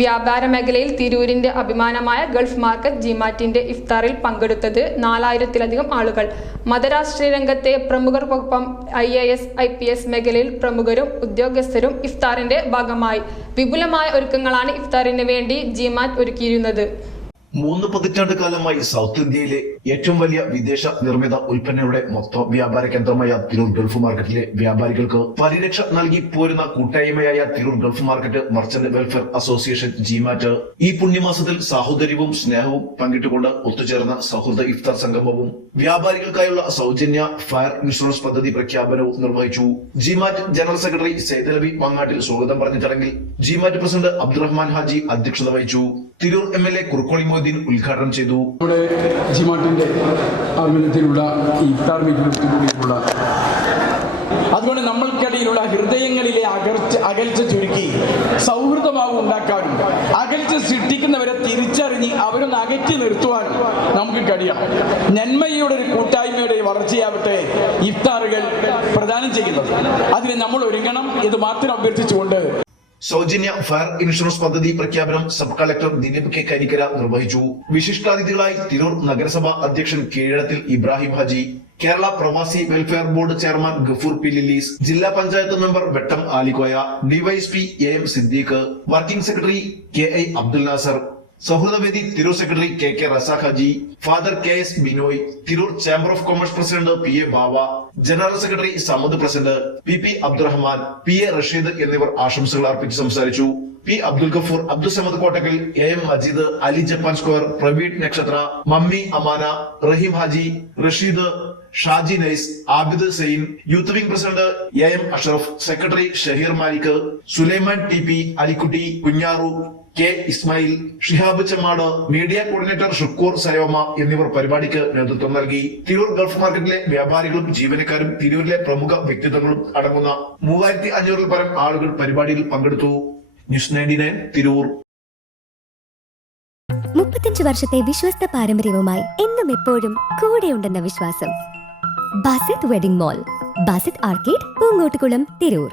വ്യാപാര മേഖലയിൽ തിരൂരിന്റെ അഭിമാനമായ ഗൾഫ് മാർക്കറ്റ് ജിമാറ്റിന്റെ ഇഫ്താറിൽ പങ്കെടുത്തത് 4000-ലധികം ആളുകൾ. മതരാഷ്ട്രീയ രംഗത്തെ പ്രമുഖർക്കൊപ്പം IAS, IPS മേഖലയിൽ പ്രമുഖരും ഉദ്യോഗസ്ഥരും ഇഫ്താറിന്റെ ഭാഗമായി. വിപുലമായ ഒരുക്കങ്ങളാണ് ഇഫ്താറിന് വേണ്ടി ജിമാറ്റ് ഒരുക്കിയിരുന്നത്. 3 പതിറ്റാണ്ട് കാലമായി സൗത്ത് ഇന്ത്യയിലെ ഏറ്റവും വലിയ വിദേശ നിർമ്മിത ഉൽപ്പന്നങ്ങളുടെ മൊത്ത വ്യാപാര കേന്ദ്രമായ തിരൂർ ഗൾഫ് മാർക്കറ്റിലെ വ്യാപാരികൾക്ക് പരിരക്ഷ നൽകി പോരുന്ന കൂട്ടായ്മയായ Tirur gulf market merchant welfare association ജിമാറ്റ് ഈ പുണ്യമാസത്തിൽ സാഹോദര്യവും സ്നേഹവും പങ്കിട്ടുകൊണ്ട് ഒത്തുചേർന്ന സൗഹൃദ ഇഫ്താർ സംഗമവും വ്യാപാരികൾക്കായുള്ള സൗജന്യ ഫയർ ഇൻഷുറൻസ് പദ്ധതി പ്രഖ്യാപനവും നിർവഹിച്ചു. GMAT general secretary Saidalavi Mangattil സ്വാഗതം പറഞ്ഞ ചടങ്ങിൽ ജിമാറ്റ് പ്രസിഡന്റ് അബ്ദുറഹ്മാൻ ഹാജി അധ്യക്ഷത വഹിച്ചു. തിരൂർ MLA കുറുക്കോളി മൊയ്തീൻ ഉദ്ഘാടനം ചെയ്തു. ജിമാറ്റിന്റെ ആഭിമുഖ്യത്തിലുള്ള ഇഫ്താർ മീറ്റിംഗിലുള്ള അതുകൊണ്ട് നമ്മൾക്കിടയിലുള്ള ഹൃദയങ്ങളിലെ അകൽച്ച ചുരുക്കി സൗഹൃദഭാവം ഉണ്ടാക്കാനും അകൽച്ച സൃഷ്ടിക്കുന്നവരെ തിരിച്ചറിഞ്ഞ് അവരൊന്ന് അകറ്റി നിർത്തുവാനും നമുക്ക് കഴിയണം. നന്മയുടെ ഒരു കൂട്ടായ്മയുടെ വളർച്ചയാവട്ടെ ഇഫ്താറുകൾ പ്രദാനം ചെയ്യുന്നത്. അതിന് നമ്മൾ ഒരുങ്ങണം. ഇത് മാത്രം അഭ്യർത്ഥിച്ചുകൊണ്ട് സൗജന്യ ഫയർ ഇൻഷുറൻസ് പദ്ധതി പ്രഖ്യാപനം സബ് കളക്ടർ ദിലീപ് കെ കരിക്കര നിർവഹിച്ചു. വിശിഷ്ടാതിഥികളായി തിരൂർ നഗരസഭാ അധ്യക്ഷൻ Keezhadathil Ibrahim Haji, Kerala Pravasi welfare board chairman Gafoor P Lillies, ജില്ലാ panchayat member Vettom Alikoya, DYSP AM Siddique, working secretary KI Abdul Nasser, സൗഹൃദവേദി Tirur secretary KK Razak Haji, father KS Binoy, Tirur chamber of commerce president PA Bava, general secretary Samad president PP Abdurahman, PA Rasheed എന്നിവർ ആശംസകൾ അർപ്പിച്ച് സംസാരിച്ചു. P Abdul Gafoor, Abdul Samad Kottakkal, AM Majeed, Ali Japan square, Praveen Nakshatra, Mammi Amana, Raheem Haji, Rasheed, Shaji nice, Abid Zain, youth wing president AM Ashraf, secretary Shaheer Malik, Sulaiman TP, Alikutty, Kunjaru, K Ismail, Shihab Chemmad, media coordinator Shukoor Sayoma എന്നിവർ പരിപാടിക്ക് നേതൃത്വം നൽകി. Tirur Gulf മാർക്കറ്റിലെ വ്യാപാരികളും ജീവനക്കാരും തിരൂരിലെ പ്രമുഖ വ്യക്തിത്വങ്ങളും അടങ്ങുന്ന 3500-ൽ പരം ആളുകൾ പരിപാടിയിൽ പങ്കെടുത്തു. ന്യൂസ് 99 തിരൂർ. 35 വർഷത്തെ വിശ്വസ്ത പാരമ്പര്യവുമായി എന്നും എപ്പോഴും കൂടെയുണ്ടെന്ന വിശ്വാസം. Basith wedding mall, Basith arcade, Poonkottukulam, Tirur.